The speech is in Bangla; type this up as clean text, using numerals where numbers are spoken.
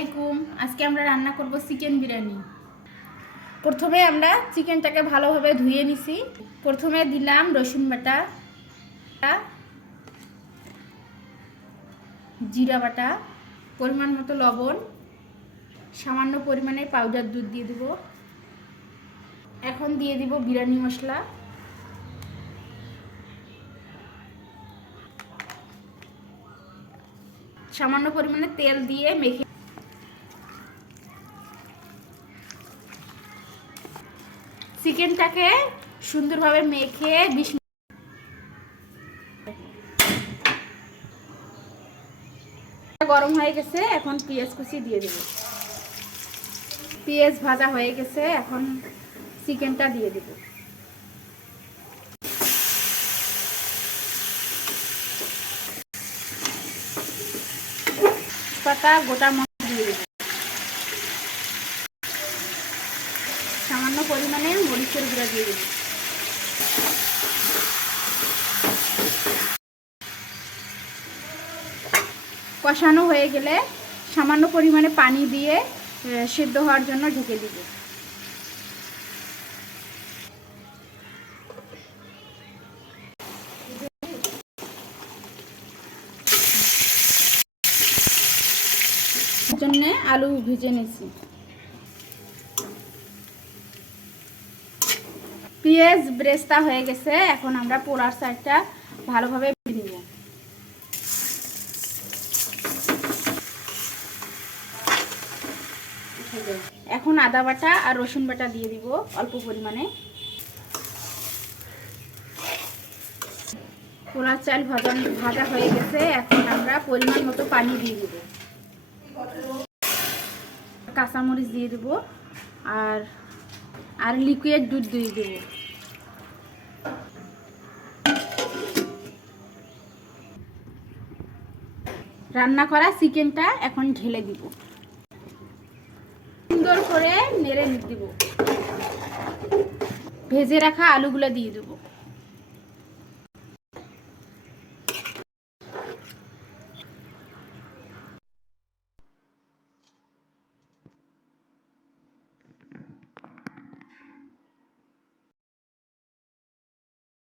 আলাইকুম। আজকে আমরা রান্না করব চিকেন বিরিয়ানি। প্রথমে আমরা চিকেনটাকে ভালোভাবে ধুয়ে নিছি। প্রথমে দিলাম রসুন বাটা, জিরা বাটা, পরিমাণ মতো লবণ, সামান্য পরিমাণে পাউডার দুধ দিয়ে দেব। এখন দিয়ে দিব বিরিয়ানি মশলা, সামান্য পরিমাণে তেল দিয়ে মেখে চিকেনটাকে সুন্দরভাবে মেখে 20 মিনিট গরম হয়ে গেছে। এখন পেঁয়াজ কুচি দিয়ে দেব। পেঁয়াজ ভাজা হয়ে গেছে, এখন চিকেনটা দিয়ে দেব। পাতা গোটা মশলা দিয়ে দেব। সামান্য পরিমাণে মরিচের গুঁড়া দিয়ে দেব। কষানো হয়ে গেলে সামান্য পরিমাণে পানি দিয়ে সিদ্ধ হওয়ার জন্য ঢেকে দিব। জন্য আলু ভেজে নিয়েছি। পেঁয়াজ ব্রেস্তা হয়ে গেছে, এখন আমরা পোড়ার সাইডটা ভালোভাবে ভেজে নিব। এখন আদা বাটা আর রসুন বাটা দিয়ে দিব অল্প পরিমাণে। পোলার চাল ভাজা হয়ে গেছে, এখন আমরা পরিমাণ মতো পানি দিয়ে দিব। কাঁচামরিচ দিয়ে দেব আর লিকুইড দুধ দিয়ে দেব। রান্না করা চিকেনটা এখন ঢেলে দিব। সুন্দর করে নেড়ে দিব। ভেজে রাখা আলুগুলো দিয়ে দেব।